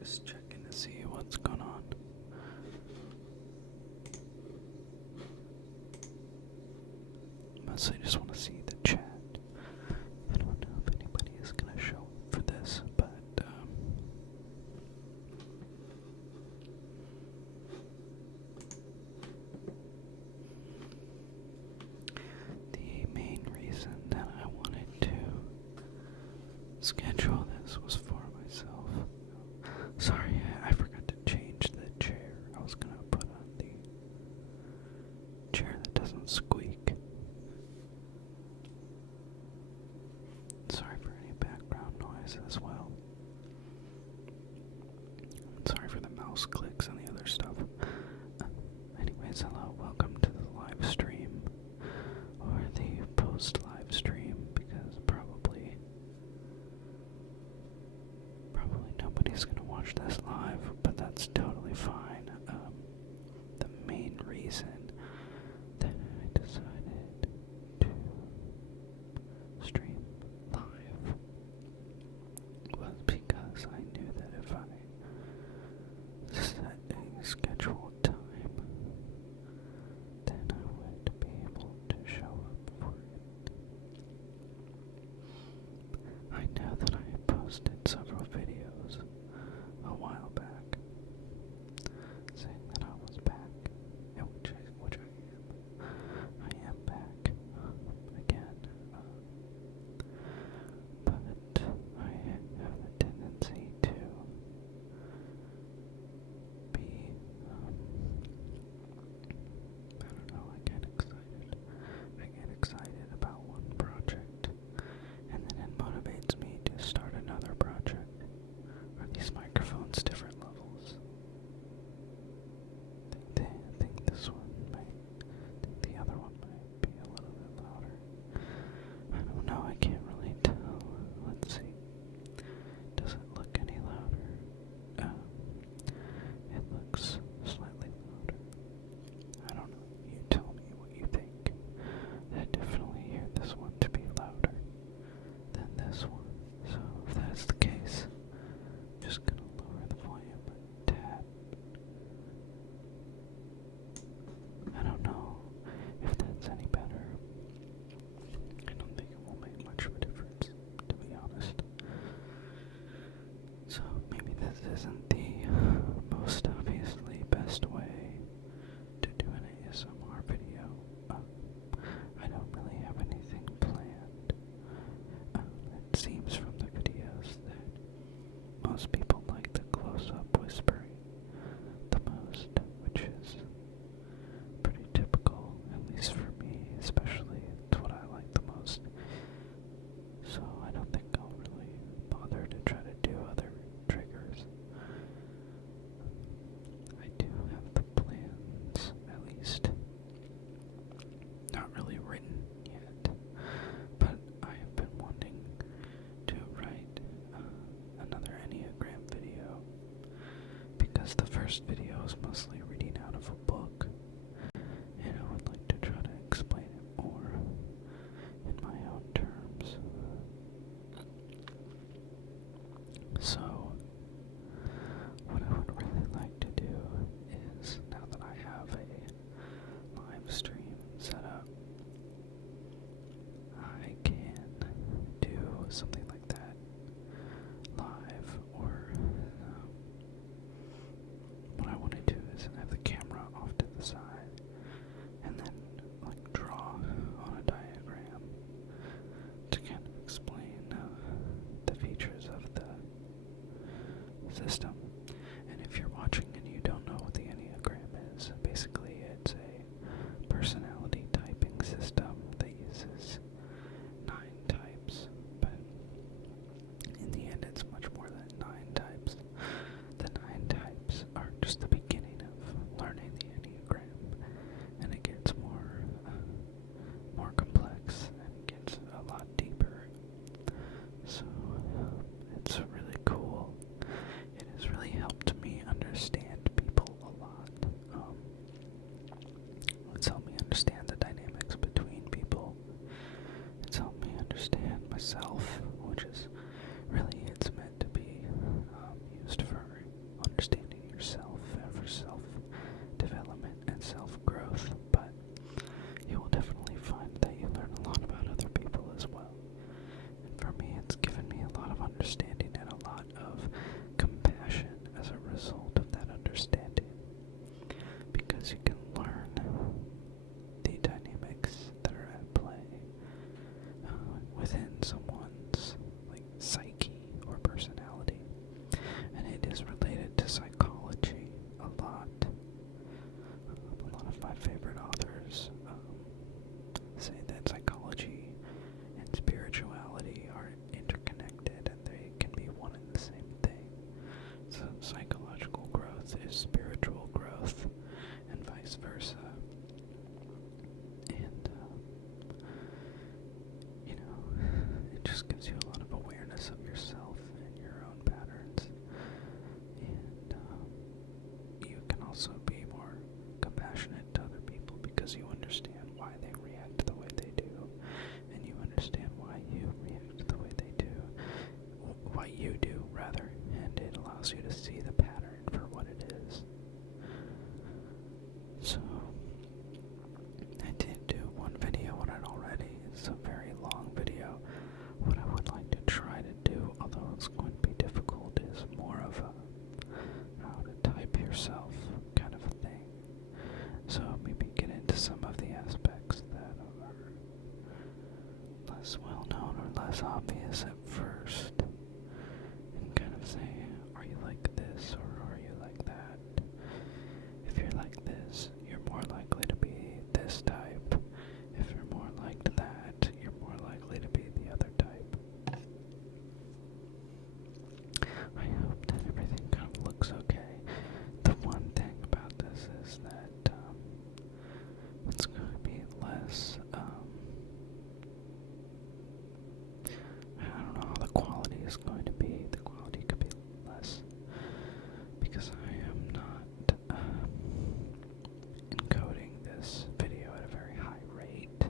Just checking to see what's going on. Mostly just want to see the chat. I don't know if anybody is going to show up for this, but the main reason that I wanted to schedule this was for myself. Sorry, I forgot to change the chair. I was gonna put on the chair that doesn't squeak. Sorry for any background noise as well. Sorry for the mouse clicks and the other stuff. Anyways, hello, welcome to the live stream, or the post-live stream, because probably nobody's gonna watch this live, but that's totally fine. The main reason that I decided to stream live was because I knew that if I set a scheduled time, then I would be able to show up for it. I know that I posted several videos a while back saying that I was back, and which I am. I am back again, but I have a tendency to be, I don't know, I get excited. I get excited about one project, and then it motivates me to start another project. Are these microphones different levels? I think this one might, I think the other one might be a little bit louder. I don't know, I can't really tell. Let's see. Does it look any louder? It looks slightly louder. I don't know. You tell me what you think. I definitely hear this one to be louder than this one. So if that's the case, I'm just gonna lower the volume a tad. I don't know if that's any better. I don't think it will make much of a difference, to be honest. So maybe this isn't the most obviously best way to do an ASMR video. I don't really have anything planned. It seems from the videos that most people like the close-up whispering the most, which is pretty typical, at least for me, especially. It's what I like the most. So I don't think I'll really bother to try to do other triggers. I do have the plans, at least. Not really written yet, but I have been wanting to write another Enneagram video, because the first video is mostly reading out of a book, and I would like to try to explain it more in my own terms. So, what I would really like to do is, now that I have a live stream set up, I can do something like that live, or what I want to do is have the camera off to the side and then like draw on a diagram to kind of explain the features of the system. And if you're watching and you don't know what the Enneagram is, basically it's a personality typing system that uses 9 types, but in the end it's much more than 9 types. The 9 types are just the beginning of learning the Enneagram, and it gets more complex, and it gets a lot deeper. So it's really cool. It is really you do rather, and it allows you to see the pattern for what it is. So, I did do one video on it already. It's a very long video. What I would like to try to do, although it's going to be difficult, is more of a how to type yourself kind of a thing. So maybe get into some of the aspects that are less well known or less obvious at first, and kind of say, are you like this or are you like that? If you're like this, you're more likely to be this type. If you're more like that, you're more likely to be the other type. I hope that everything kind of looks okay. The one thing about this is that it's going to be less, I don't know how the quality is going to be. The quality could be less because I am not encoding this video at a very high rate.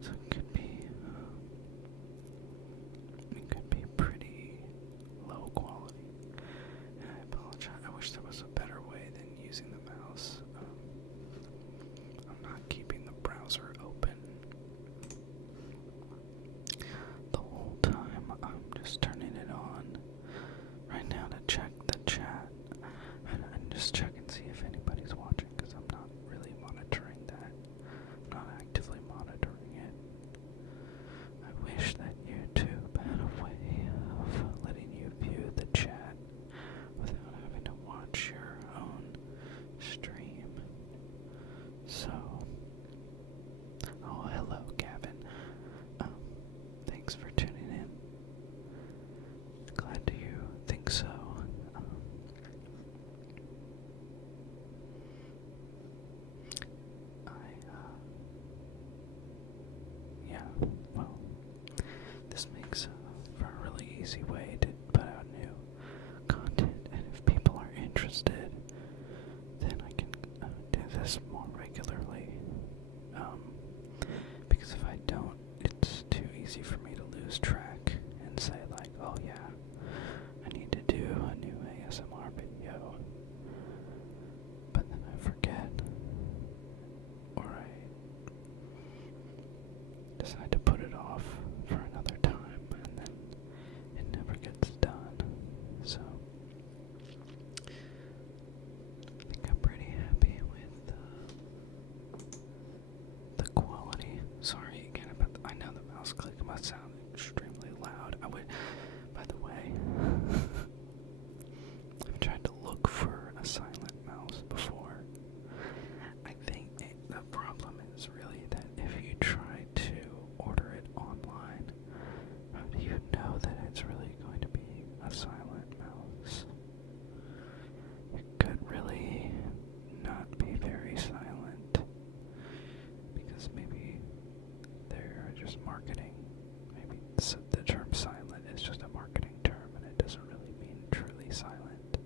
So it could be pretty low quality. And I apologize. I wish there was a better way than using the mouse. I'm not keeping the browser open the whole time. I'm just turning it on right now to check the chat and just check and see if anybody's watching, because I'm not really monitoring that. I'm not actively monitoring it. I wish that YouTube had a way of letting you view the chat without having to watch your own stream. So, oh, hello, Gavin. Thanks for tuning in. Glad you think so. Yeah, well, this makes for a really easy way to put out new content, and if people are interested, then I can do this more regularly. Because if I don't, it's too easy for me to lose track and say like, oh yeah, I need to do a new ASMR video, but then I forget, or I decide to put it off for another time, and then it never gets done. So I think I'm pretty happy with the quality. Sorry again about I know the mouse click must sound extremely loud. By the way, I've tried to look for a silent mouse before. I think the problem is really that if you try to order it online, how do you know that it's really going to be a silent mouse? It could really not be very silent, because maybe they're just marketing. Maybe the term silent is just a marketing term and it doesn't really mean truly silent.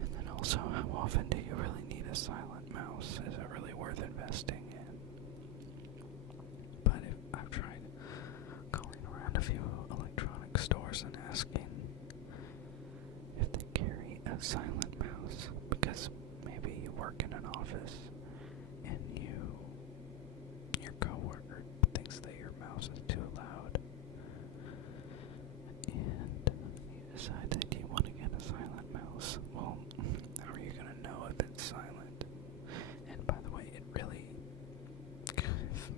And then also, how often do you really need a silent mouse? Is it really worth investing in? But I've tried calling around a few electronic stores and asking if they carry a silent mouse, because maybe you work in an office and your coworker thinks that your mouse is too loud, and you decide that you want to get a silent mouse. Well, how are you going to know if it's silent? And by the way, it really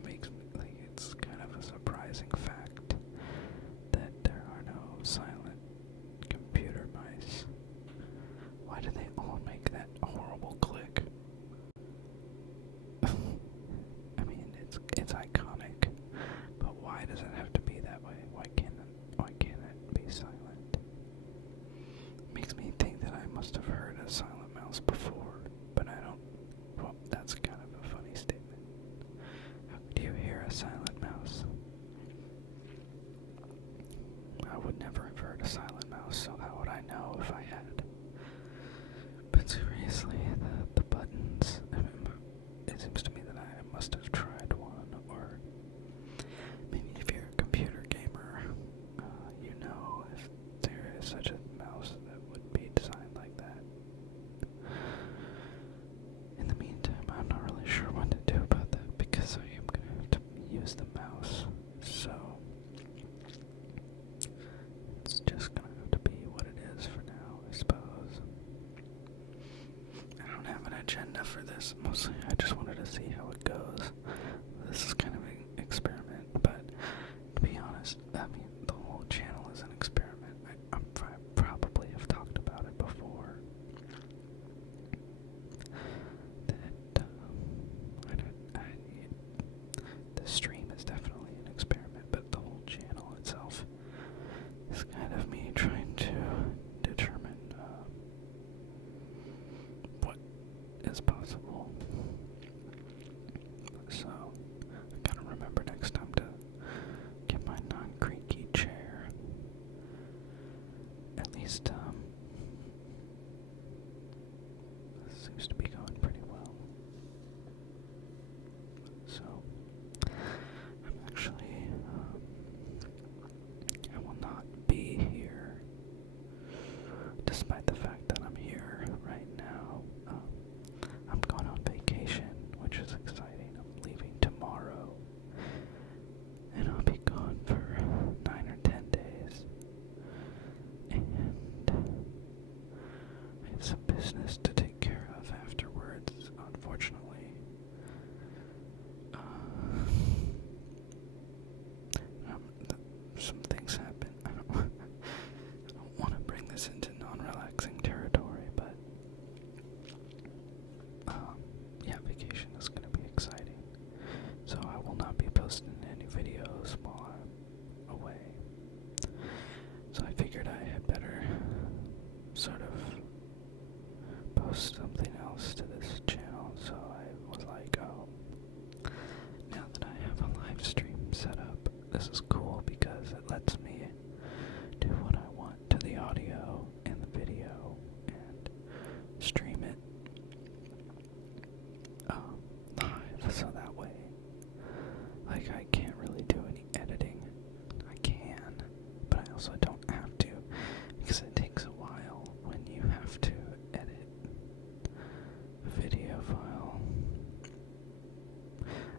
makes me like, it's kind of a surprising fact that there are no silent computer mice. Why do they all make that horrible click? I mean, it's iconic, but why does it have to be that way? Why can't it be silent? mostly I just wanted to see how it goes. This is kind of an experiment, but to be honest, I mean, the whole channel is an experiment. I probably have talked about it before. That the stream is definitely an experiment, but the whole channel itself is kind of me trying to determine what is possible. So I gotta remember next time to get my non-creaky chair. At least this seems to be going pretty well. So I'm actually I will not be here, despite the fact that I'm here right now. I'm going on vacation, which is exciting. I'm leaving tomorrow, and I'll be gone for 9 or 10 days. And I have some business to take care of afterwards, unfortunately. Some things happen. I don't want to bring this into non-relaxing territory, but yeah, vacation is going to be exciting. So I will not be posting any videos while I'm away. So I figured I had better sort of post something else to this channel. So I was like, oh, now that I have a live stream set up, this is cool because it lets me do what I want to the audio and the video and stream it live, so that way, like, I can't really do any editing. I can, but I also don't have to, because it takes a while when you have to edit a video file.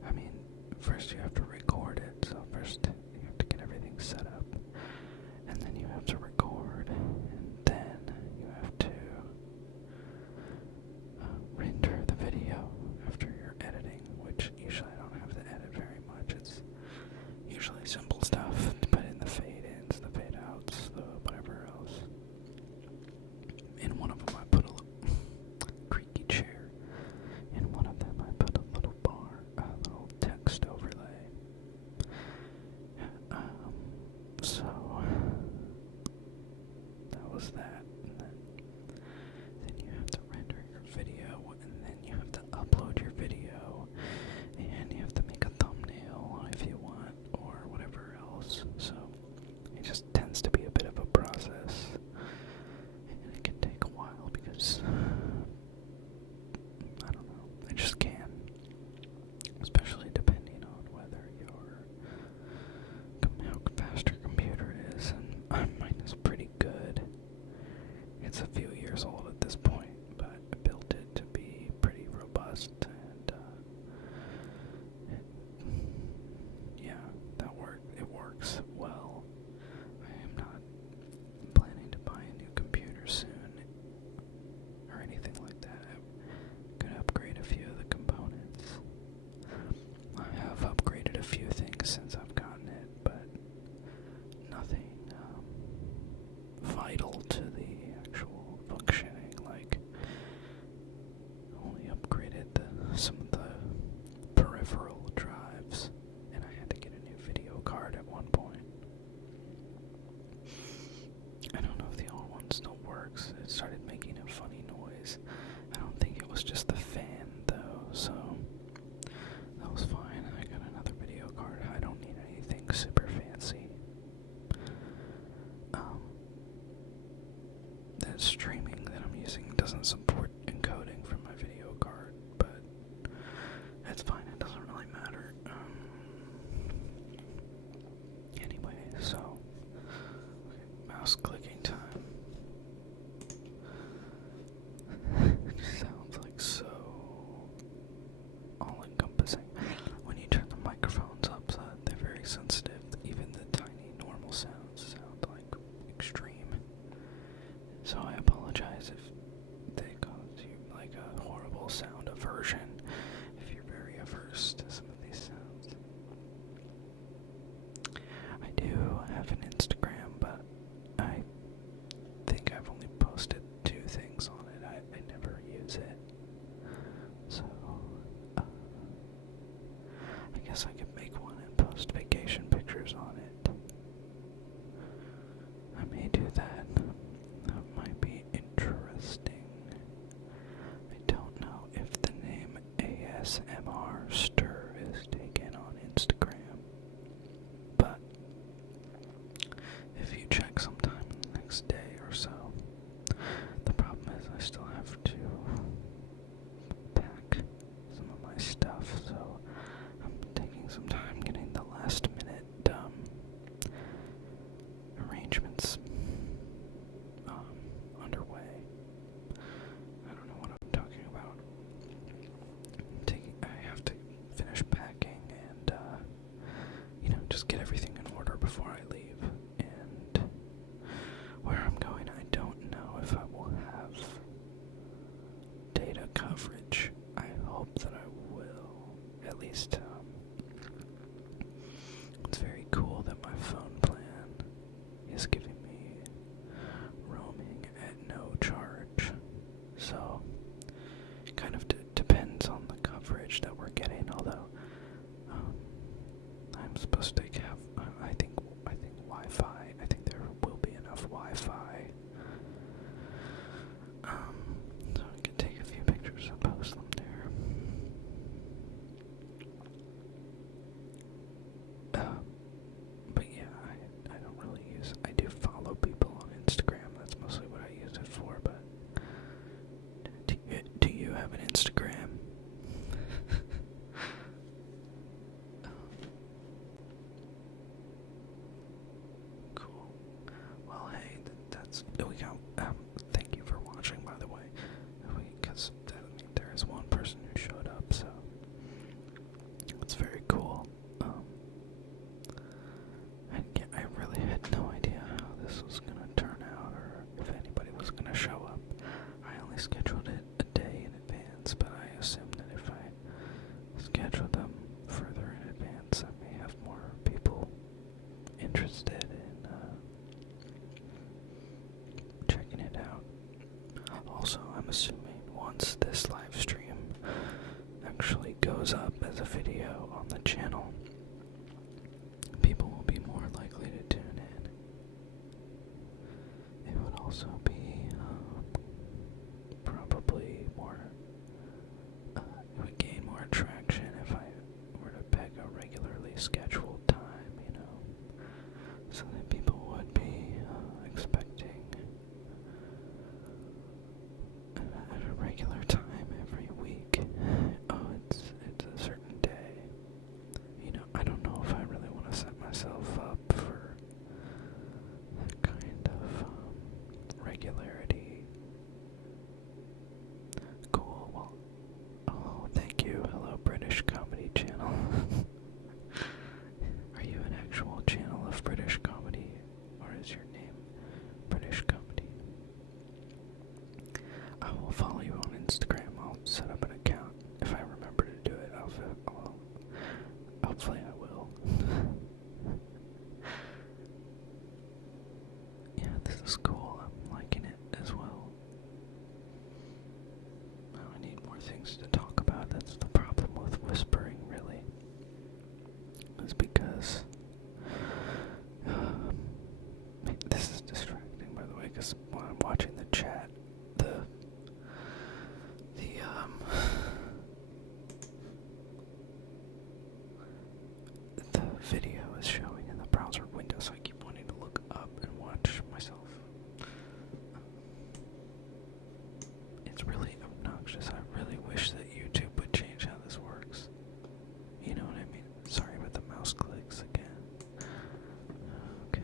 I mean, first you have to record it, so first you have to get everything set up, and then you have to record, and then you have to render the video after you're editing, which usually I don't have to edit very much. It's usually simple stuff to put in the fade-ins, the fade-outs, the whatever else. In one of them I put a little creaky chair. In one of them I put a little bar, a little text overlay. So that was that. And then you have to render your video, and then you have to upload your video, and you have to make a thumbnail if you want, or whatever else. So it just tends to be a bit of a process, and it can take a while because I don't know, it just can, especially depending on whether how fast your computer is, and mine is pretty good. It's a few years old at this point, but I built it to be pretty robust, and yeah, it works well. I am not planning to buy a new computer soon, or anything like that. I could upgrade a few of the components. I have upgraded a few things since I've gotten it, but nothing vital to the actual functioning. Like, only upgraded some of the peripheral drives, and I had to get a new video card at one point. I don't know if the old one still works. It started making a funny noise. I don't think it was just the fan, though, so that was fine. I got another video card. I don't need anything super fancy. The streaming that I'm using doesn't support encoding from my video card, but it's fine. It doesn't really matter. Anyway, so okay, mouse clicking time. It just sounds like so all-encompassing. When you turn the microphones up, so they're very sensitive. Even the tiny normal sounds sound like extreme. So I apologize if they cause I think I've only posted 2 things on it. I never use it. So, I guess I could make one and post vacation pictures on it. I may do that. That might be interesting. I don't know if the name ASMRster is taken on Instagram, but if you check sometime in the next day or so, the problem is I still have to pack some of my stuff, so I'm taking some time getting the last minute arrangements underway. I don't know what I'm talking about. I have to finish packing and just get everything in order before I leave. And where I'm going, I don't know if I will have data coverage. I hope that I will. At least, it's very cool that my phone plan is giving me roaming at no charge. So, it kind of depends on the coverage that we're getting, although I'm supposed to have, I think Wi-Fi. I think there will be enough Wi-Fi. So I can take a few pictures and post them there. But yeah, I don't really use. I do follow people on Instagram. That's mostly what I use it for. But do you have an Instagram? Cool. Well, hey, we got. Thank you for watching, by the way. Because there is one person who showed up, so it's very cool. I really had no idea how this was gonna turn out, or if anybody was gonna show up. I only scheduled it a day in advance, but I assumed that if I scheduled them further in advance, I may have more people interested in checking it out. Also, I'm assuming once this live stream actually goes up as a video on the channel, people will be more likely to tune in. It would also be probably more, it would gain more traction if I were to pick a regularly scheduled time, so that people would be expecting at a regular time every week. Oh, it's a certain day. I don't know if I really want to set myself up for that kind of regularity. Cool. Well, oh, thank you. Hello, British Comedy Channel. Are you an actual channel of British comedy, or is your name British Comedy? I will follow you on Instagram. I'll set up an account. If I remember to do it, hopefully I will. Yeah, this is cool. I'm liking it as well. Now I need more things to talk about. That's the problem with whispering, really. It's because this is distracting, by the way, because when I'm watching the chat, the video is showing in the browser window, so I keep wanting to look up and watch myself. It's really obnoxious. I really wish that YouTube would change how this works. You know what I mean? Sorry about the mouse clicks again. Okay.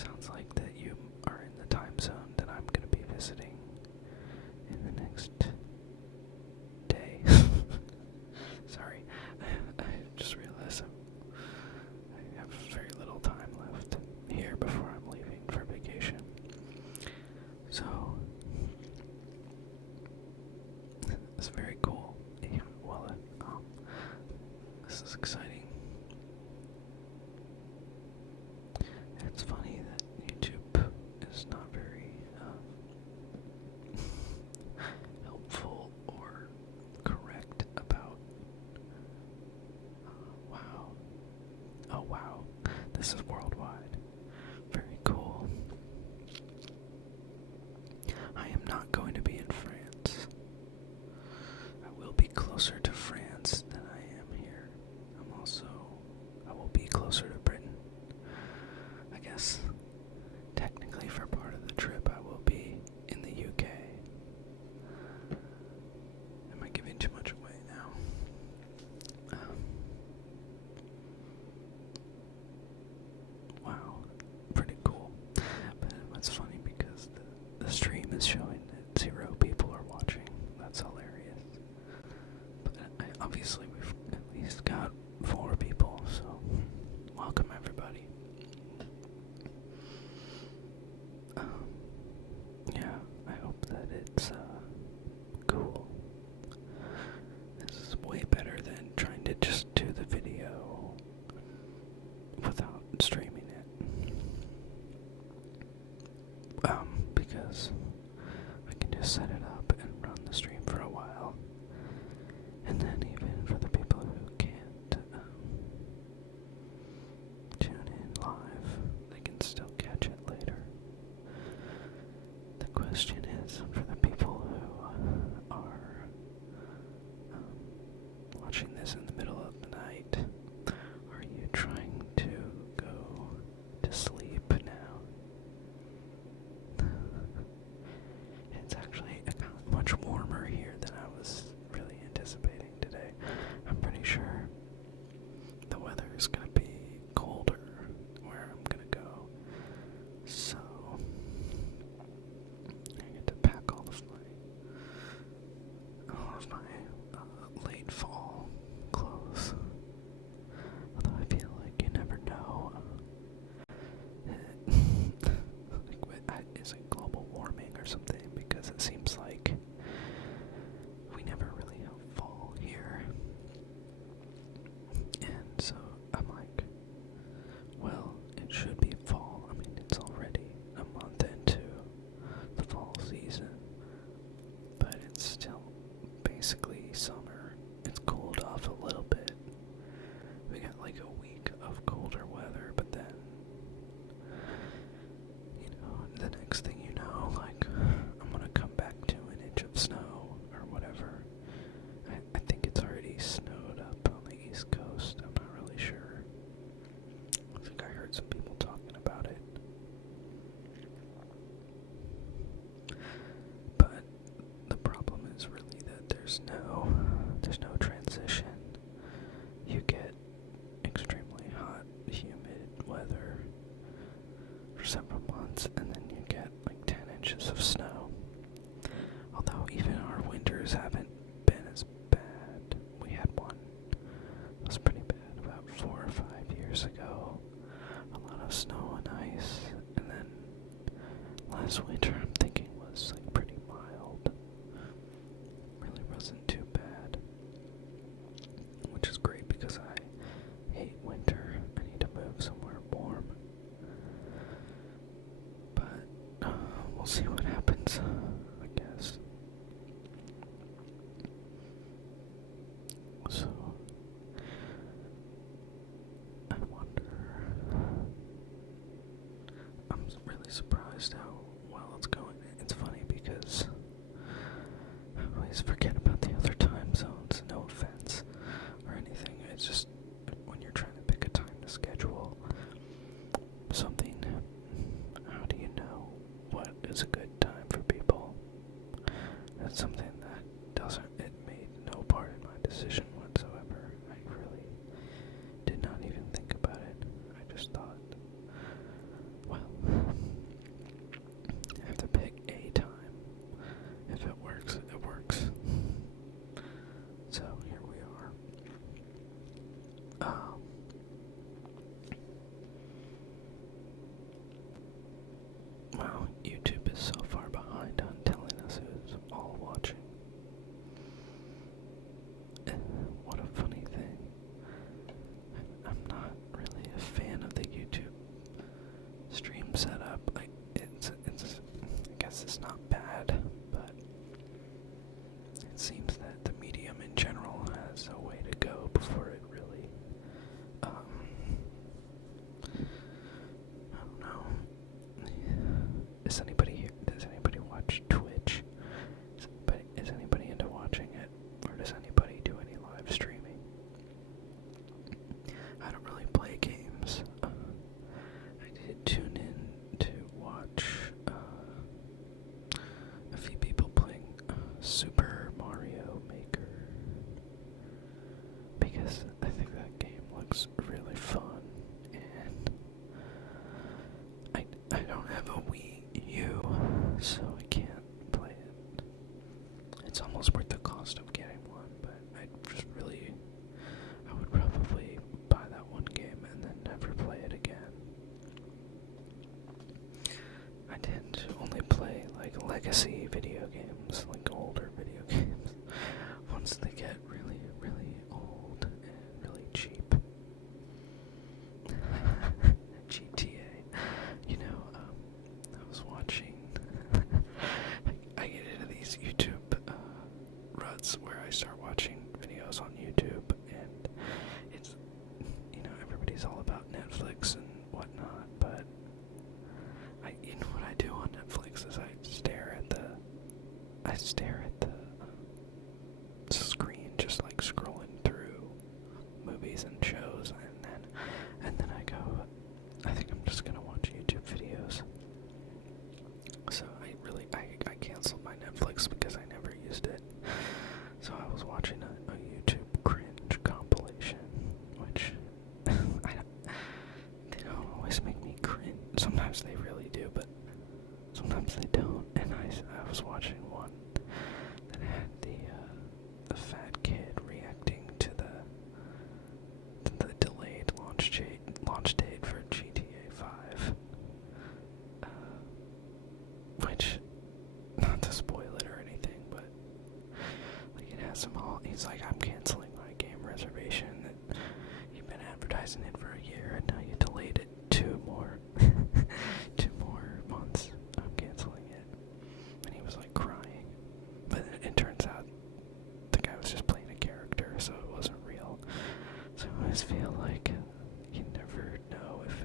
sounds like that you are in the time zone that I'm going to be visiting in the next day. Sorry, I just realized I have very little time left here before I'm leaving for vacation. So, it's very cool. Yeah, well, this is exciting. And it's funny that YouTube is not very helpful or correct about. Wow. Oh, wow. This is worldwide. Very cool. I am not going to be in France. I will be closer to France than I am here. I will be closer to Britain. I guess, technically for part of the trip, I will be in the UK. Am I giving too much away now? Wow, pretty cool. But it's funny because the stream is showing that 0 people are watching. That's hilarious. But obviously we've at least got 4 people, so welcome everybody. Yeah, I hope that it's cool. This is way better than trying to just do the video without streaming it. Because I can just set it up and run the stream for a while. And then even for the people who can't tune in live, they can still catch it later. The question is, for the people who are watching this in the middle of the night, are you trying to go to sleep now? It's actually much warmer here than I was really anticipating today. I'm pretty sure the weather is going to be colder where I'm going to go. So, I get to pack all of my late fall clothes. Although I feel like you never know. Is it global warming or something? Because it seems like we never really have fall here. And so I'm like, well, it should be fall. I mean, it's already a month into the fall season, but it's still basically summer. It's cooled off a little bit. We got like a week of colder weather, but then, the next thing you know, like, I'm gonna come back to an inch of snow or whatever. I think it's already snowed up on the East Coast. I'm not really sure. I think I heard some people talking about it. But the problem is really that there's no transition. You get extremely hot, humid weather for several months, and then you get like 10 inches of snow. Although even our winters haven't been as bad. We had one that was pretty bad about 4 or 5 years ago. A lot of snow and ice, and then last winter I'm thinking was like pretty mild. Really wasn't too bad. Which is great because I hate winter. I need to move somewhere warm. But we'll see what happens, I guess. So, I wonder. I'm really surprised how well it's going. It's funny because I always forget about the other time zones. No offense or anything. It's just when you're trying to pick a time to schedule something, how do you know what is a good time for people? That's something that it made no part in my decision whatsoever. Wow, YouTube is so far behind on telling us who's all watching. What a funny thing. I'm not really a fan of the YouTube stream setup. Like, it's I guess it's not bad, but it seems that the medium in general has a way to go before it really, I don't know. Is anybody here? Does anybody watch Twitch? Is anybody into watching it? Or does anybody do any live streaming? I don't really play games. I did tune in to watch a few people playing Super Mario Maker because I think that game looks really fun, and I don't have a Wii U, so I can't play it. It's almost worth the cost of getting one, but I would probably buy that one game and then never play it again. I tend to only play like legacy video games, like older video games, once they get really, really old and really cheap. GTA, I was watching, I get into these YouTube ruts where I start watching videos on YouTube, and it's, everybody's all about Netflix and whatnot, but what I do on Netflix is I stare at the screen, just like scrolling through movies and shows, and then I go, I think I'm just gonna watch YouTube videos. So I canceled my Netflix because I never used it. So I was watching a YouTube cringe compilation, which they don't always make me cringe. Sometimes they really do, but sometimes they don't. And I was watching one that had the fat kid reacting to the delayed launch date for GTA 5. Which, not to spoil it or anything, but like it has he's like, I'm canceling my game reservation that you've been advertising it for a year and now you delayed it 2 more months. I'm canceling it. And he was like crying. But it turns out the guy was just playing a character, so it wasn't real. So I always feel like you never know if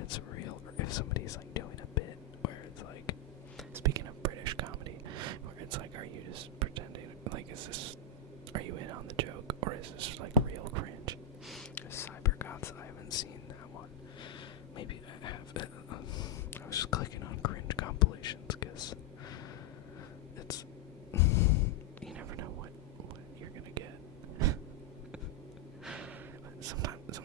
it's real or if somebody's like doing a bit where it's like, speaking of British comedy, where it's like, are you just pretending, like, are you in on the joke, or is this like real cringe? Cybergots, I haven't seen that one. Maybe I have. I was just clicking on cringe compilations because it's, you never know what you're gonna get. But sometimes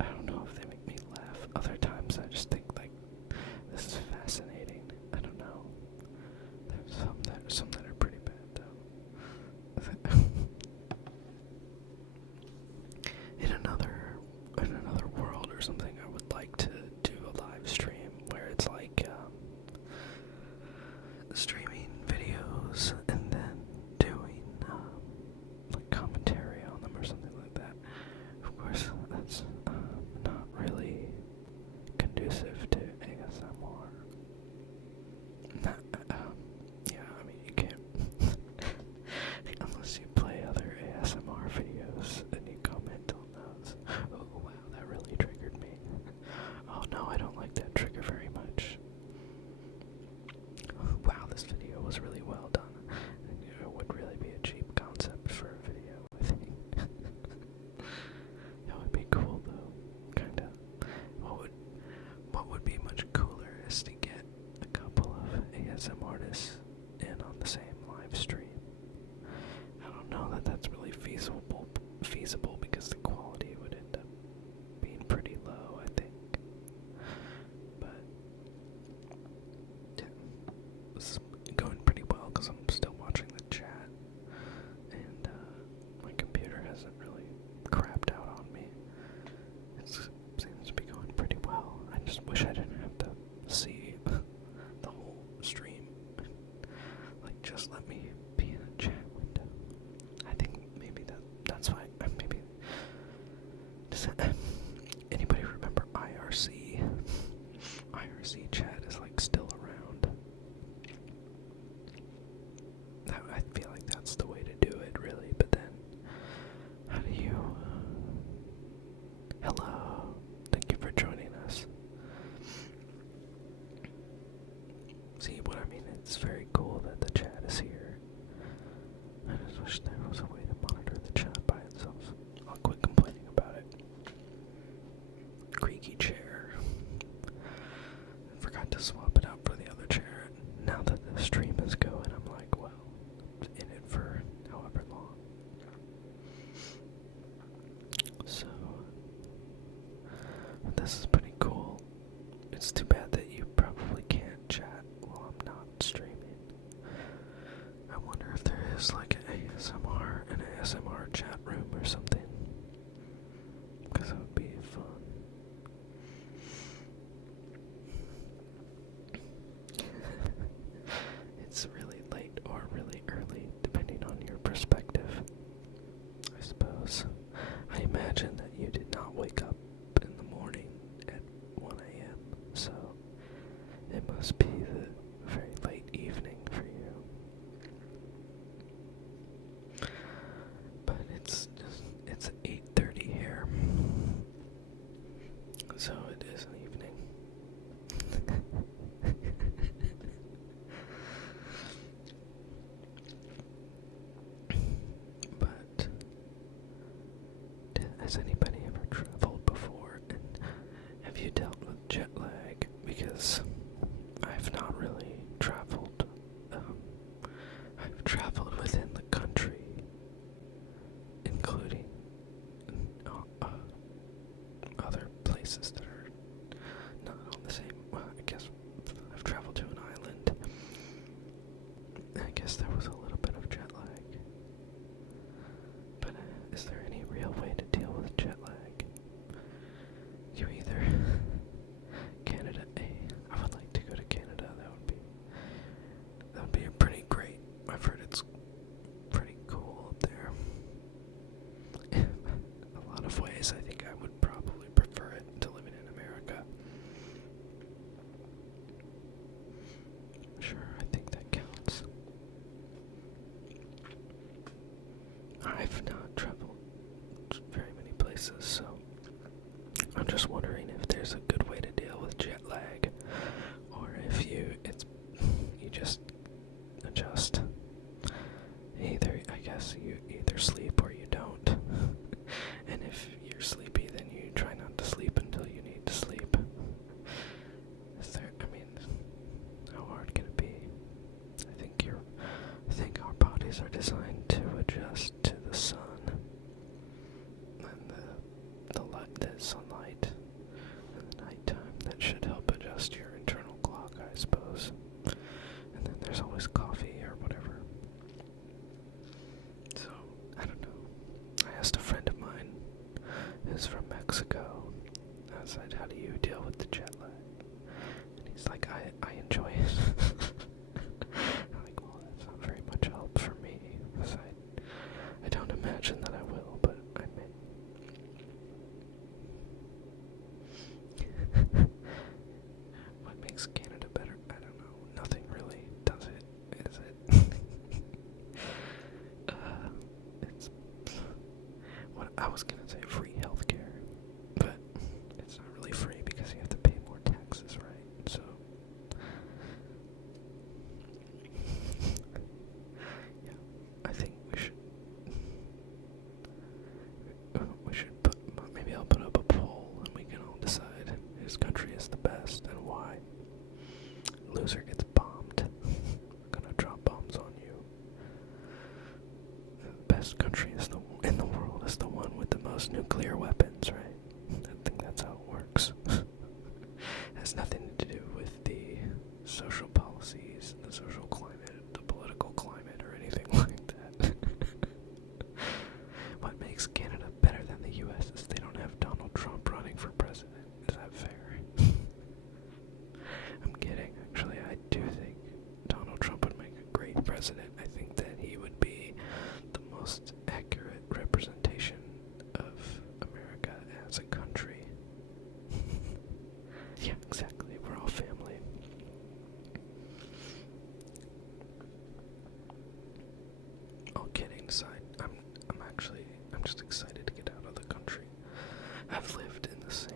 I don't know if they make me laugh. Other times I just think like, this is fascinating. I don't know. There's some that are pretty bad though. In another world or something, I would like to do a live stream where it's like streaming videos and then doing like commentary on them or something like that. Of course, this is pretty cool. It's too bad that you probably can't chat while I'm not streaming. I wonder if there is like an ASMR chat room or something. Because it would be fun. It's really late or really early, depending on your perspective, I suppose. I imagine that you did not wake up in the morning at 1 a.m., so it must be the very late evening for you. But it's 8:30 here, so it is an evening. But has anybody ever traveled before, and have you dealt with jet lag? Because I've not really traveled. I've traveled within the country, including other places that are not on the same. Well, I guess I've traveled to an island. I guess there was a little bit of jet lag. But is there any real way to deal with jet lag? You either Canada. I would like to go to Canada. That would be a pretty great. I've heard it's pretty cool up there. In a lot of ways, I think I would probably prefer it to living in America. Sure, I think that counts. I've not traveled very many places, so I'm just wondering if there's a good way to deal with jet lag, or if you just adjust. I guess you either sleep or you don't. And if you're sleepy, then you try not to sleep until you need to sleep. How hard can it be? I think our bodies are designed to adjust to the sun and the sunlight in the nighttime. That should help adjust your internal clock, I suppose. And then there's always coffee or whatever. So, I don't know. I asked a friend of mine who's from Mexico. I said, how do you deal with the jet lag? And he's like, I enjoy it. I'm like, well, that's not very much help for me, because I don't imagine that I will, but I may. What makes Canada better? I don't know. Nothing really, does it? Is it? It's what I was gonna say, free healthcare, but it's not really free because you have to pay more taxes, right? So yeah, I think we should maybe I'll put up a poll and we can all decide whose country is the best and why. Loser gets bombed. I'm gonna drop bombs on you. The best country in the world is the one with the most nuclear weapons, right? I think that's how it works. Has nothing to do with the social policies, the social climate, the political climate, or anything like that. What makes Canada better than the U.S. is they don't have Donald Trump running for president. Is that fair? I'm kidding. Actually, I do think Donald Trump would make a great president. I think that he would be the most accurate representation of America as a country. Yeah, exactly. We're all family. All kidding aside, I'm just excited to get out of the country. I've lived in the same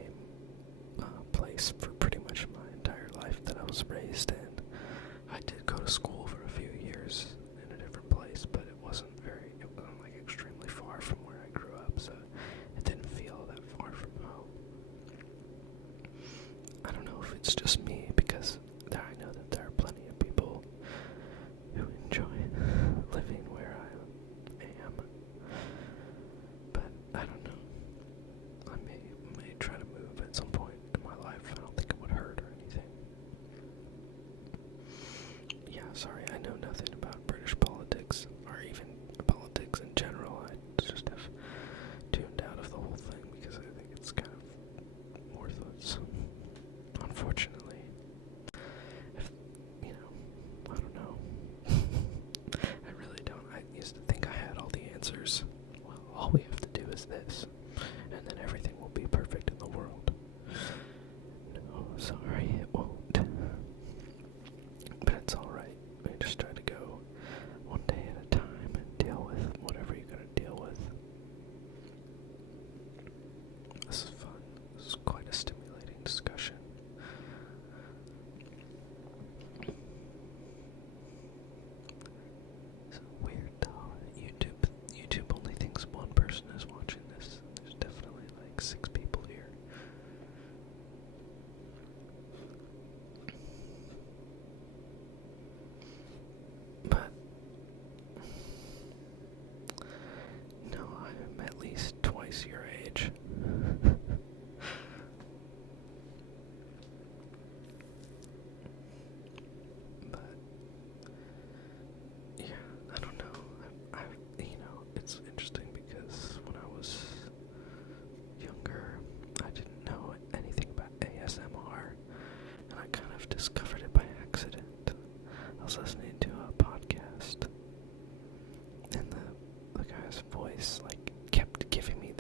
place for pretty much my entire life that I was raised in. I did go to school for a few years in a different place, but it wasn't like extremely far from where I grew up, so it didn't feel that far from home. I don't know if it's just me, because I know that there are plenty of people who enjoy living where I am, but I don't know. I may try to move at some point. 6 people here. But no, I'm at least twice your age. But yeah, I don't know. It's interesting because when I was younger, I didn't know anything about ASMR, and I kind of discovered it by accident. I was listening to a podcast, and the guy's voice kept giving me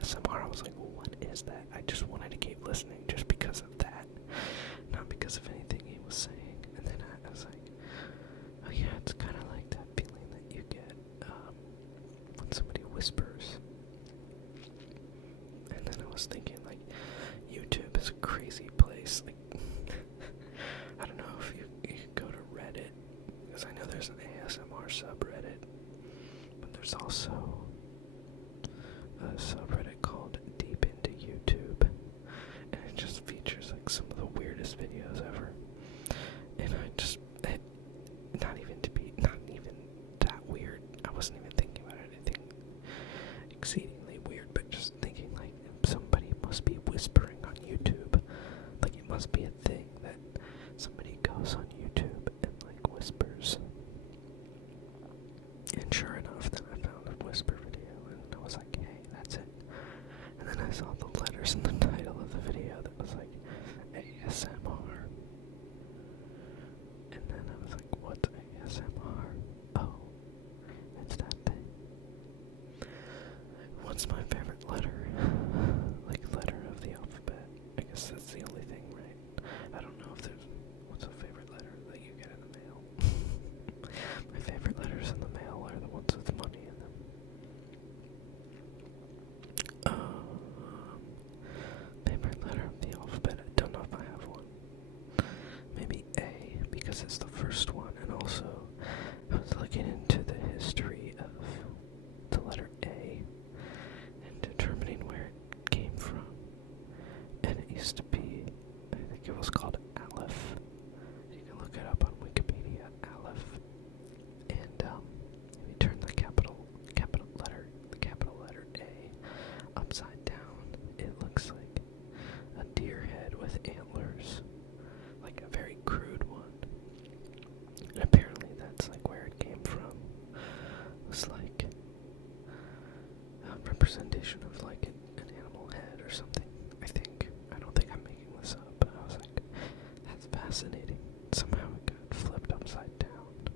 ASMR. I was like, well, what is that? I just wanted to keep listening just because of that, not because of anything he was saying. And then I was like, oh yeah, it's kind of like that feeling that you get when somebody whispers. And then I was thinking, YouTube is a crazy place. I don't know if you go to Reddit, because I know there's an ASMR subreddit, but there's also a subreddit called Deep Into YouTube, and it just features some of the weirdest videos ever. And not even that weird. I wasn't even thinking about anything exceedingly weird, but just thinking somebody must be whispering on YouTube. It must be a thing that somebody goes on YouTube and whispers. And sure enough, then I found a whisper video, and I was like, hey, that's it. And then I saw the letters in the title of the video that was ASMR. And then I was like, what's ASMR? Oh, it's that thing. What's my favorite letter? Letter of the alphabet. I guess that's the only thing, right? I don't know if there's... What's a favorite letter that you get in the mail? My favorite letters in the mail are the ones with money in them. Favorite letter of the alphabet? I don't know if I have one. Maybe A, because it's the first one, and also I was looking into the history of the letter A and determining where it came from. And it used to be, I think it was called Aleph. You can look it up on Wikipedia, Aleph. And if you turn the capital letter A upside down, it looks like a deer head with antlers, a very crude one. And apparently that's where it came from. It was a representation of an animal head or something. I don't think I'm making this up, but I was like, that's fascinating. Somehow it got flipped upside down.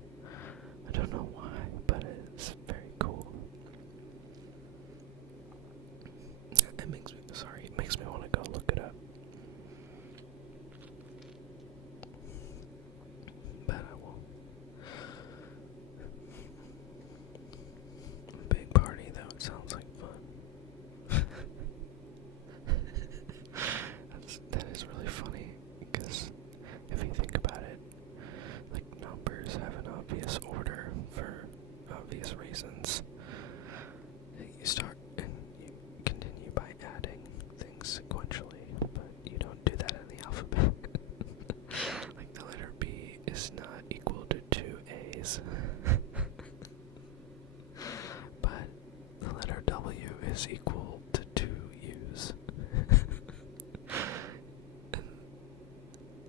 I don't know why, but it's very cool. It makes me want to go look it up. But I won't. Big party though, it sounds like fun. That is really funny, because if you think about it, numbers have an obvious order for obvious reasons. You start and you continue by adding things sequentially, but you don't do that in the alphabet. The letter B is not equal to 2 A's. But the letter W is equal to 2 U's.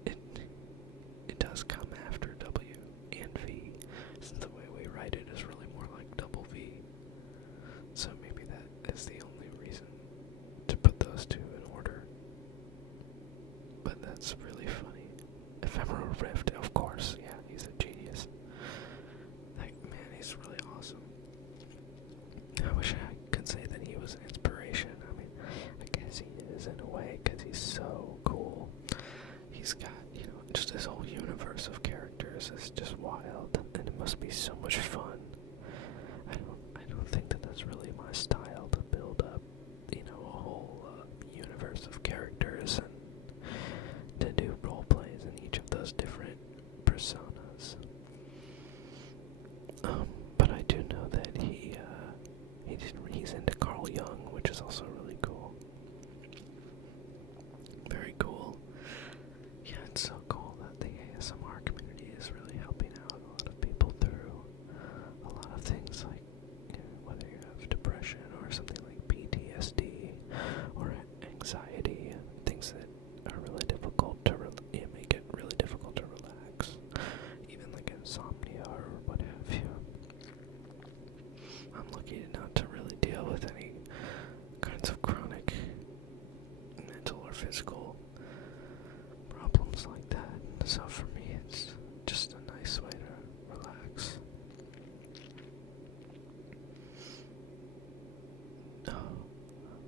It does come after W and V, since the way we write it is really more like double V. So maybe that is the only reason to put those two in order. But that's really funny. Ephemeral Rift, of course, yeah, he's a genius. Man, he's really awesome. I wish I could say that he was an inspiration. I guess he is in a way, because he's so cool. He's got, just this whole universe of characters is just wild, and it must be so much fun. I don't think that that's really my style, to build up, a whole universe of characters and to do role plays in each of those different personas. But I do know that he's into Carl Jung, which is also really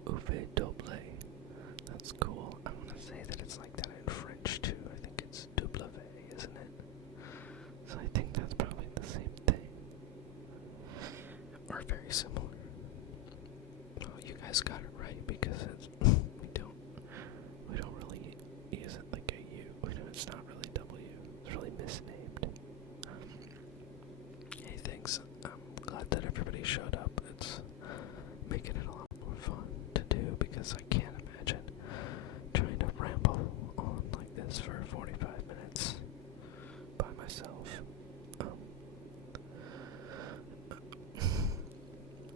Uve double. That's cool. I want to say that it's like that in French too. I think it's double, isn't it? So I think that's probably the same thing. Or very similar. Well, you guys got it right because it's we don't really use it like a U. It's not really W. It's really misnamed. Hey, thanks. I'm glad that everybody showed up. It's making it a lot more fun to do because I can't imagine trying to ramble on like this for 45 minutes by myself.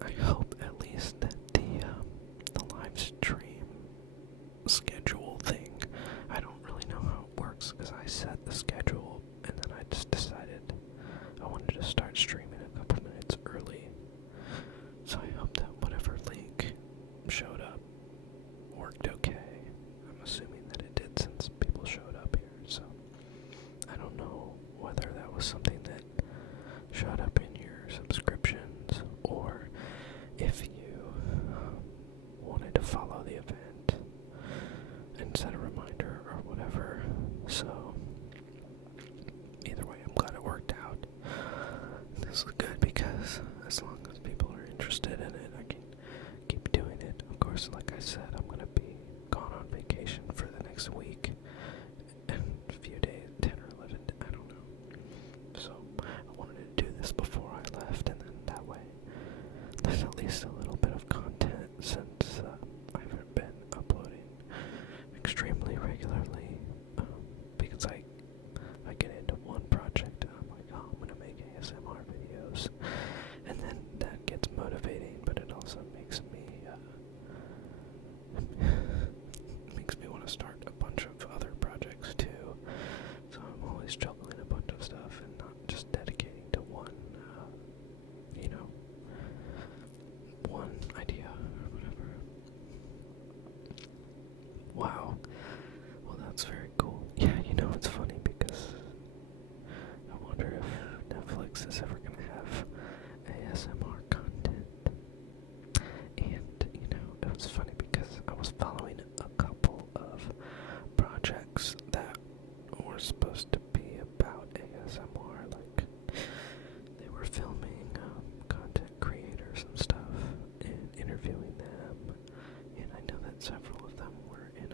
I hope at least that the live stream schedule thing, I don't really know how it works because I set the schedule and then I just decided I wanted to start streaming a couple minutes early. So I hope that whatever link showed up worked okay. I'm assuming that it did since people showed up here, so I don't know whether that was something that showed up in your subscriptions or if you wanted to follow the event and set a reminder or whatever. So either way, I'm glad it worked out. This is good because as long as people are interested in it, I can keep doing it. Of course, like I said, I'm going to be gone on vacation for the next week and a few days, 10 or 11, I don't know. So I wanted to do this before I left, and then that way there's at least a little bit of content since I haven't been uploading extremely regularly because I get into one project and I'm like, oh, I'm gonna make ASMR videos, and then that gets motivating, but it also makes me want to start a bunch of other projects too. So I'm always juggling a bunch of stuff and not just dedicating to one, one idea or whatever. Wow. Well, that's very cool. Yeah, it's funny because I wonder if Netflix is ever going to have ASMR content. And, it was funny because I was following a couple of projects that were supposed to be about ASMR. Like, they were filming content creators and stuff and interviewing them. And I know that several of them were in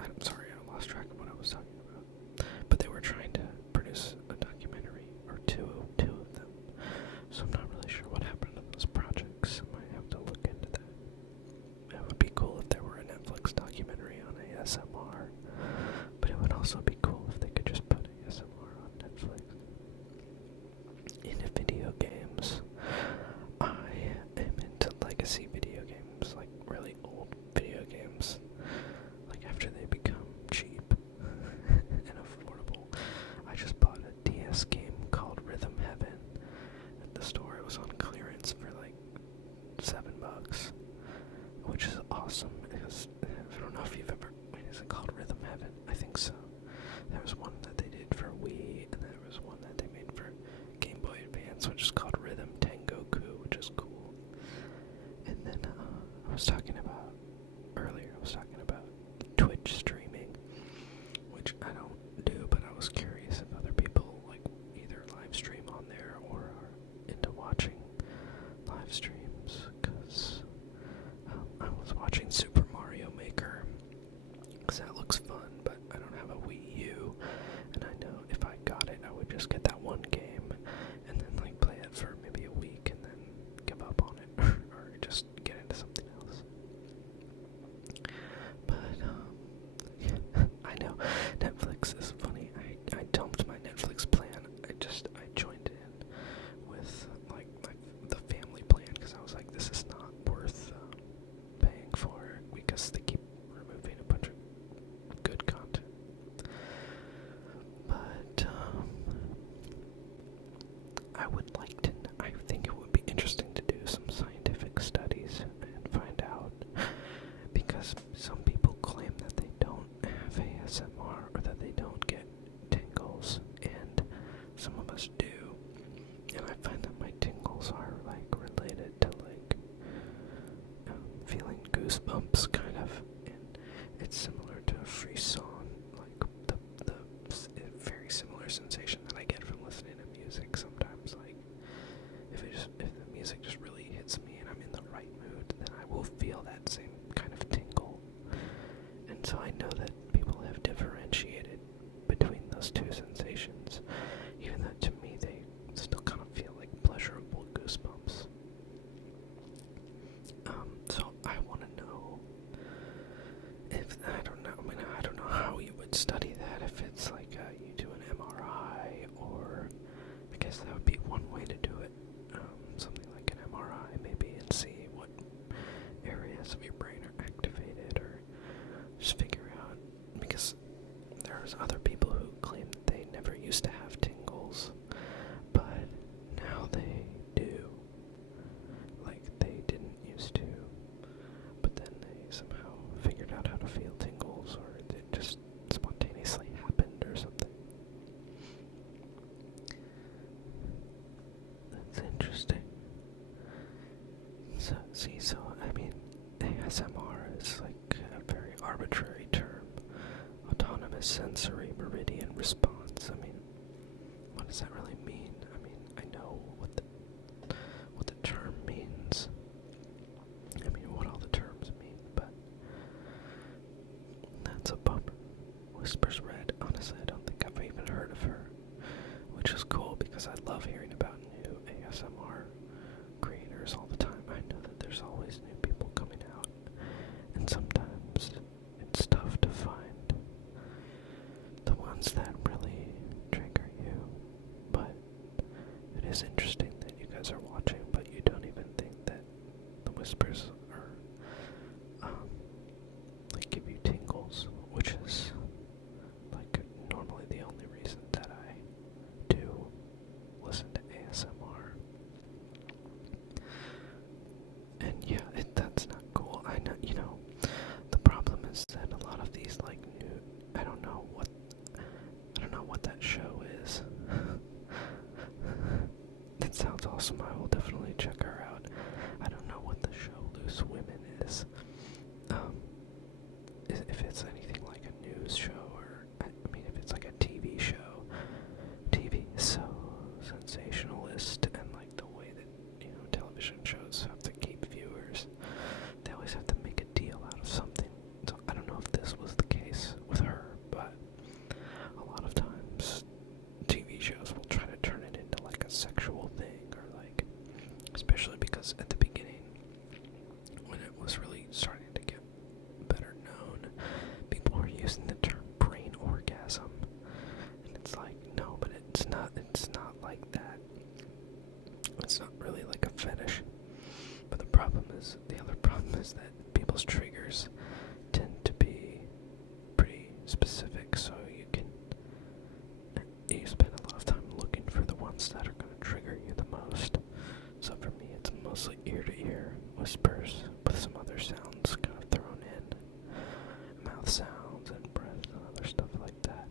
I'm sorry, I lost track of what I was talking about. But they were trying to produce a documentary, or two of them. So I'm not really sure what happened to those projects. I might have to look into that. It would be cool if there were a Netflix documentary on ASMR. But it would also be cool if they could just put ASMR on Netflix. Into video games, I am into legacy video games, like really old video games, like after they become cheap and affordable. I just bought a DS game called Rhythm Heaven at the store. It was on clearance for like $7, which is awesome because I don't know if you've ever, is it called Rhythm Heaven? I think so. There was one that they did for Wii, and there was one that they made for Game Boy Advance, which is called Rhythm Tengoku, which is cool. And then I was talking about Twitch streaming, which I don't do, but I was curious if other people like either live stream on there or are into watching live streams, because I was watching Super Mario Maker, because that looks fun, but I don't have a Wii U, and I know if I got it, I would just get that one game, and then like play it for maybe a week, and then give up on it, or just get into something else. But, I know, Netflix is funny. I dumped my Netflix plan. I joined in with, like, the family plan, because I was like, this is not worth paying for, because they keep removing a bunch of good content. But, I think it would be interesting to do some scientific studies and find out, because some people claim that they don't have ASMR or that they don't get tingles, and some of us do. And I find that my tingles are, like, related to, like, feeling goosebumps, kind of. And it's similar to a frisson, like, the very similar sensation that I get from listening to music sometimes. Like, if the music just really hits me and I'm in the right mood, then I will feel that same kind of tingle. And so I know that people have differentiated between those two sensations, even though to me they still kind of feel like pleasurable goosebumps. So I want to know if, I don't know how you would study that, if it's like you do an MRI, or I guess that would be one way to do it, something like an MRI maybe, and see what areas of your brain are activated, or just figure out, because there's other people who claim that they never used to have tingles, but now they do. Like, they didn't used to, but then they somehow figured out how to feel tingles, or it just spontaneously happened or something. That's interesting. So I mean, ASMR is like a very arbitrary term. Autonomous sensory meridian response. I mean, what does that really mean? I mean, I know what the term means. I mean, what all the terms mean, but that's a bummer. Whispers Red. Honestly, I don't think I've even heard of her, which is cool because I love hearing about new ASMR creators all the time. I know that there's always new people coming out, and sometimes it's tough to find the ones that really trigger you, but it is interesting that you guys are watching, but you don't even think that the whispers are, like, give you tingles, which is, like, normally the only reason that I do listen to ASMR. And yeah, that's not cool. I know, the problem is that a lot of these, like, new, I don't know what that show is. It sounds awesome. I will definitely check her out. I don't know what the show Loose Women is. If it's anything like a news show, or, I mean, if it's like a TV show. TV is so sensationalist, and like the way that, television shows have to keep viewers, they always have to make a deal out of something. So I don't know if this was the case with her, but a lot of times TV shows will try to turn it into like a sexual thing, or like, especially because at the beginning, when it was really starting to get better known, people were using the term brain orgasm, and it's like, no, but it's not like that. It's not really like a fetish. But the other problem is that people's triggers tend to be pretty specific, so you spend a lot of time looking for the ones that are going to trigger you the most. So for me, it's mostly ear-to-ear whispers with some other sounds kind of thrown in, mouth sounds and breath and other stuff like that.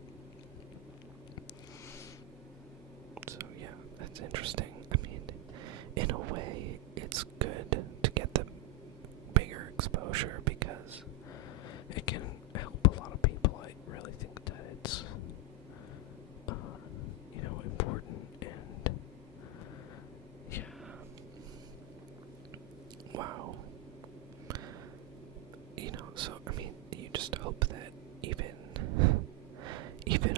So yeah, that's interesting. I mean, in a way, it's good to get the bigger exposure because it can help a lot of people. I really think that it's, important, and yeah, wow. So I mean, you just hope that even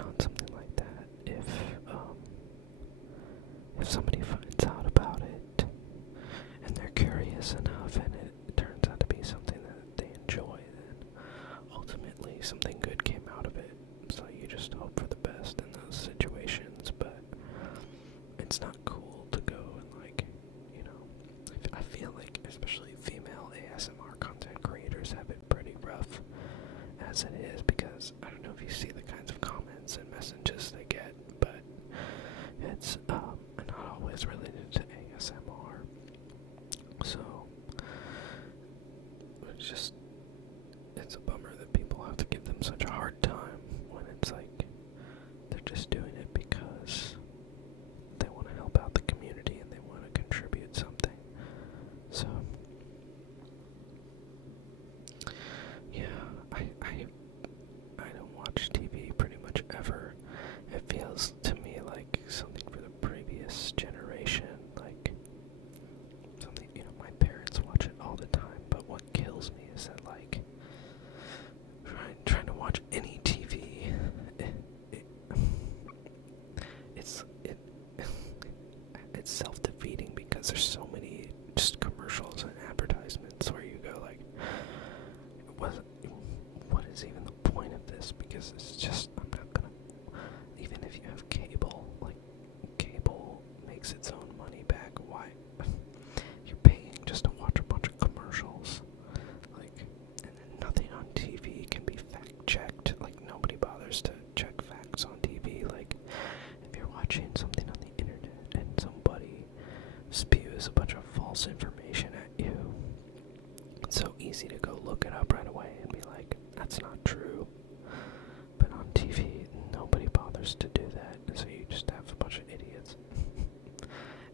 on something like that, if somebody finds out about it and they're curious enough and it turns out to be something that they enjoy, then ultimately something good came out of it. So you just hope for the best in those situations, but it's not cool to go and, like, I feel like especially female ASMR content creators have it pretty rough as it is, because I don't know if you see the kinds of comments and messages they get, but it's not always really it's self-defeating because there's so many just commercials and advertisements where you go like, what is even the point of this? Because it's just, I'm not gonna, even if you have cable, like, cable makes its own money back. Why? You're paying just to watch a bunch of commercials, like, and then nothing on TV can be fact-checked. Like, nobody bothers to check facts on TV. Like, if you're watching something on the internet and somebody spews a bunch of false information at you, it's so easy to go look it up right away and be like, that's not true. But on TV, nobody bothers to do that, so you just have a bunch of idiots.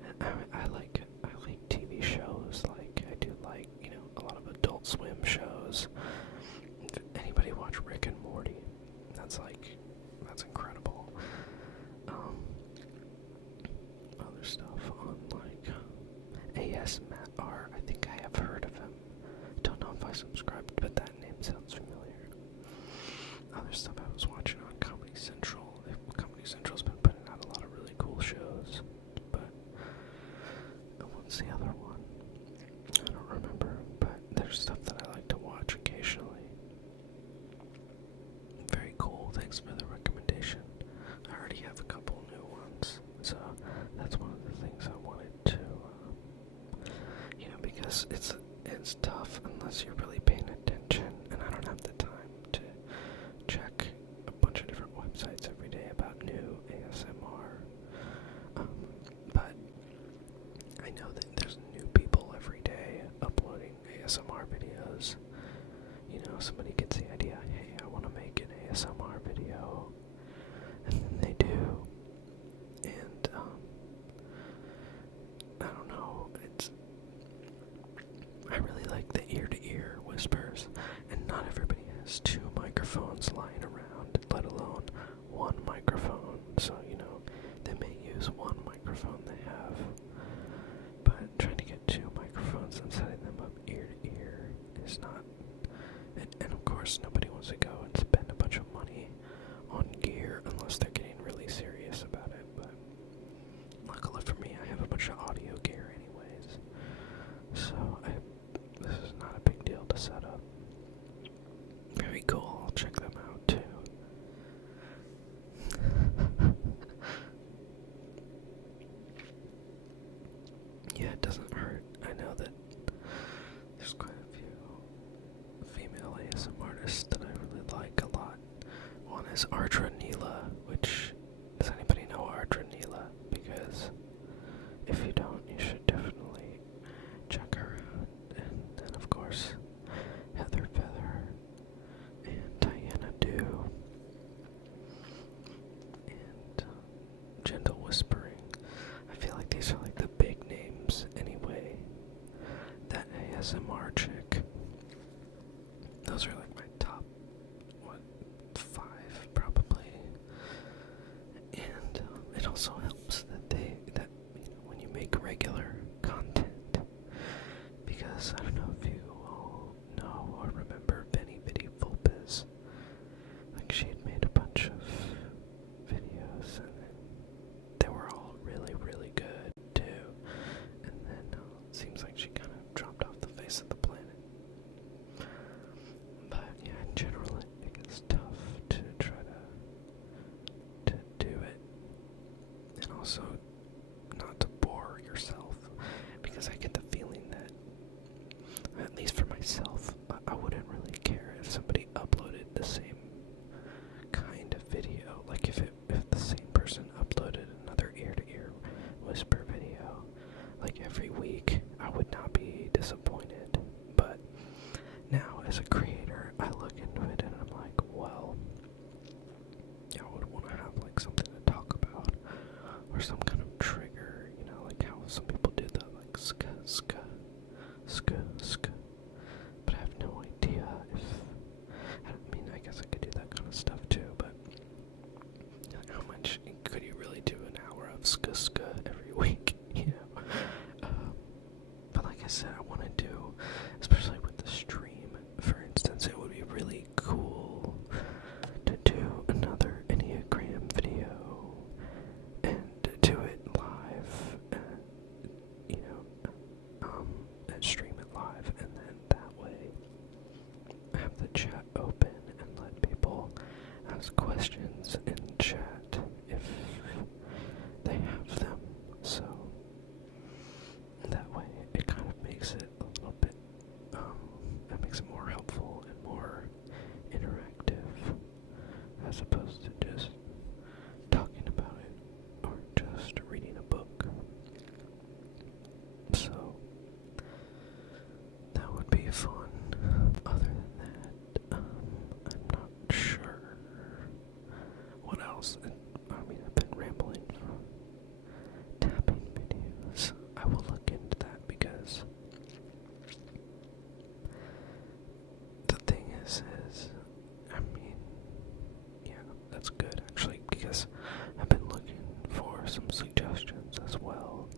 And I like TV shows. Like, I do like, a lot of Adult Swim shows. If anybody watch Rick and Morty? That's incredible. Other stuff on, like, ASMRster. I think I have heard of him. Don't know if I subscribed, but that name sounds familiar. Other stuff I was watching on Comedy Central. Comedy Central's been putting out a lot of really cool shows, but what's the other one? I don't remember, but there's stuff that I like to watch occasionally. Very cool, thanks for the recommendation. I already have a couple new ones, so that's one of the things I wanted to, because it's tough unless you're really paying attention, and I don't have the time to check a bunch of different websites every day about new ASMR. But I know that there's new people every day uploading ASMR videos. Somebody gets the idea, hey, I want to make an ASMR video, and then they do. And I don't know, I really like the ear-to-ear whispers, and not everybody has two microphones lying around, let alone one microphone. So, they may use one microphone they have, but trying to get two microphones and setting them up ear-to-ear is not, and of course nobody wants to go and spend a bunch of money on gear unless they're getting really serious about it. But luckily for me, I have a bunch of audio gear anyways, so this is not a big deal to set up. Very cool, I'll check them out too. Yeah, it doesn't hurt. I know that there's quite a few female ASMR artists that I really like a lot. One is Ardra Neela, which, does anybody know Ardra Neela? Because if you don't, you should definitely check her out. And then, of course, Heather Feather and Diana Dew and Gentle Whispering. I feel like these are like the big names anyway. That ASMR chick. Those are like my top, 5 probably. And it also helps that when you make regular content, because I don't know if you all know or remember Benny Viddy Vulpes. Like, she had made a bunch of videos, and then they were all really, really good too. And then it seems like she kind of dropped off the face of the planet. But yeah, in general, it gets tough to try to do it, and also not to bore yourself, because I get the feeling that, at least for myself, I wouldn't really care if somebody uploaded the same kind of video. Like if the same person uploaded another ear-to-ear whisper video, like every week, I would not be disappointed. But now, as a creator, I look into it and I'm like, well, I would want to have like something to talk about, or some kind of trigger, like how some people do that, like ska, ska, ska, ska. But I have no idea if, I guess I could do that kind of stuff too, but how much could you really do an hour of ska, ska every week, But like I said, I want to do, especially with the stream, for instance, it would be really cool to do another Enneagram video, and some suggestions as well.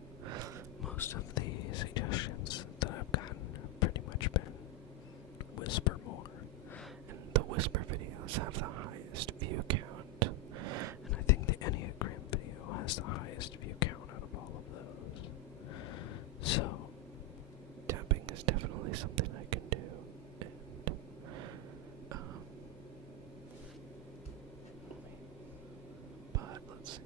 Most of the suggestions that I've gotten have pretty much been whisper more, and the whisper videos have the highest view count, and I think the Enneagram video has the highest view count out of all of those. So, tapping is definitely something I can do, and but let's see.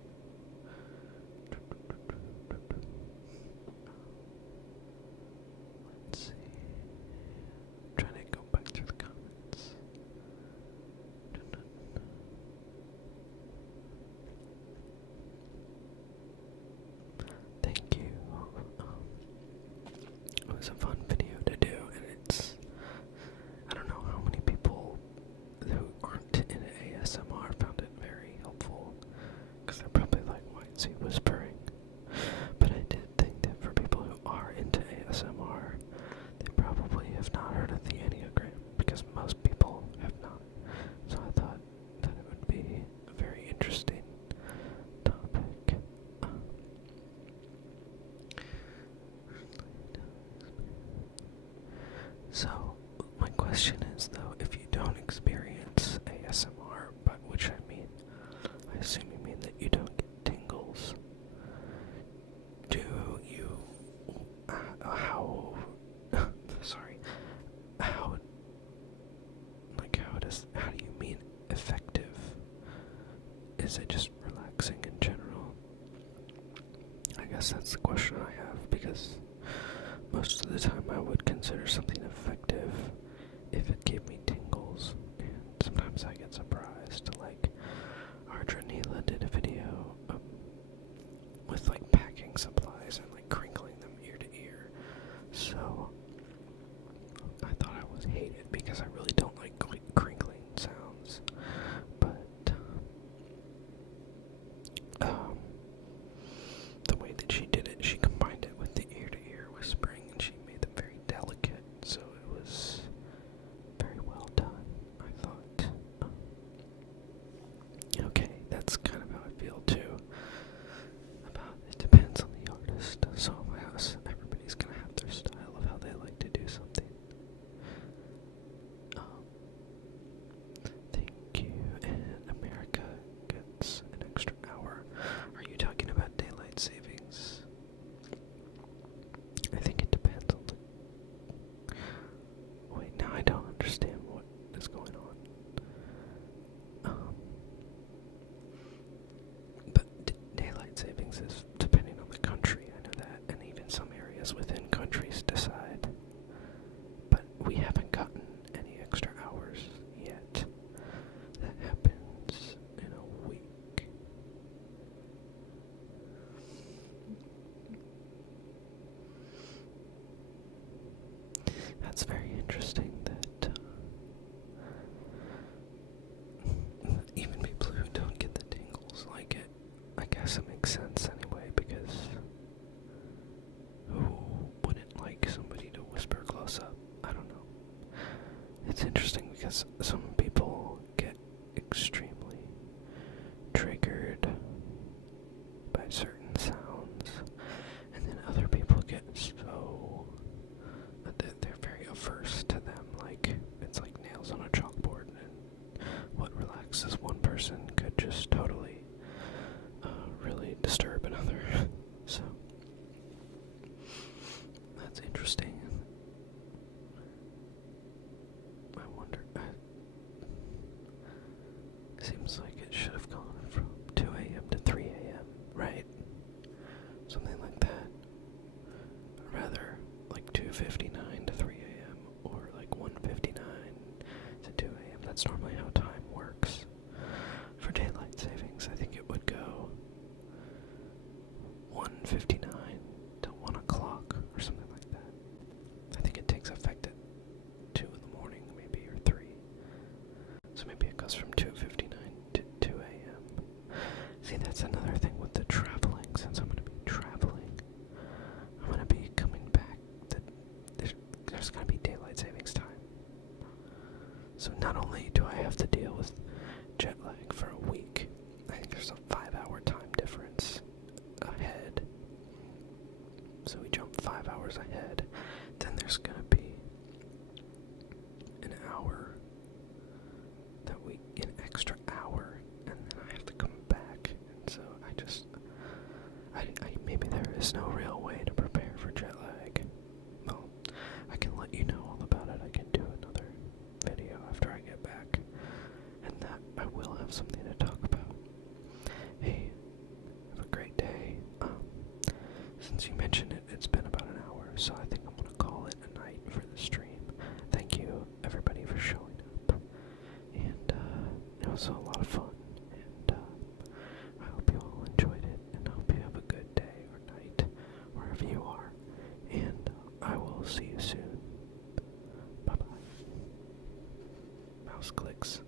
Let's see. Trying to go back through the comments. Thank you. It was a fun video to do, and I don't know how many people who aren't in ASMR found it very helpful, because they're probably like, why is he whispering? But I did think that for people who are into ASMR, they probably have not heard of the Enneagram, because most people have not. So I thought that it would be a very interesting topic. So, my question is though, if you don't experience ASMR, by which I mean, I assume you mean that you don't get tingles, do you, how do you mean effective? Is it just relaxing in general? I guess that's the question I have, because most of the time I would consider something effective if it gave me tingles, and sometimes I get surprised. Like, Arjanila did a video with like packing supplies and like crinkling them ear to ear. So I thought I was hated because I really don't like crinkling sounds. But the way that she did it, she combined it with the ear to ear whispering, and she made them very delicate. So it was very well done, I thought. Okay, that's kind of how I feel too. About it depends on the artist. So everybody's gonna have their style of how they like to do something. Thank you. And America gets an extra hour. Are you talking about daylight savings? I think it depends on the... Wait, now I don't understand what is going on. But daylight savings is depending on the country, I know that, and even some areas within countries decide. But we haven't gotten any extra hours yet. That happens in a week. That's very interesting that even people who don't get the tingles like it. I guess it makes sense anyway, because who wouldn't like somebody to whisper close up? I don't know. It's interesting because some people get extremely triggered by certain sounds, and then other people get so they're very averse to them. Like, it's like nails on a chalkboard, and what relaxes one person could just totally really disturb another. So that's interesting. I wonder, seems like it should have gone from 2 a.m. to 3 a.m., right? Something like that. Or rather, like 2:59 to 3 a.m. or like 1:59 to 2 a.m. That's normally how time works. For daylight savings, I think it would go 1:59 to 1 o'clock or something like that. I think it takes effect at 2 in the morning, maybe, or 3. So maybe it goes from 2:59 to 2 a.m. See, that's another thing with the traveling. Since I'm going to be traveling, I'm going to be coming back. There's going to be daylight savings time. So not only do I have to deal with jet lag for a week, I think there's a 5-hour time difference hours ahead. Then there's gonna be an hour an extra hour, and then I have to come back. And so maybe there is no real way to prepare for jet lag. Well, I can let you know all about it. I can do another video after I get back, and that I will have something to talk about. Hey, have a great day. Since you mentioned it, it's been about an hour, so I think I'm gonna call it a night for the stream. Thank you, everybody, for showing up, and it was a lot of fun, and I hope you all enjoyed it, and I hope you have a good day or night, wherever you are, and I will see you soon. Bye-bye. Mouse clicks.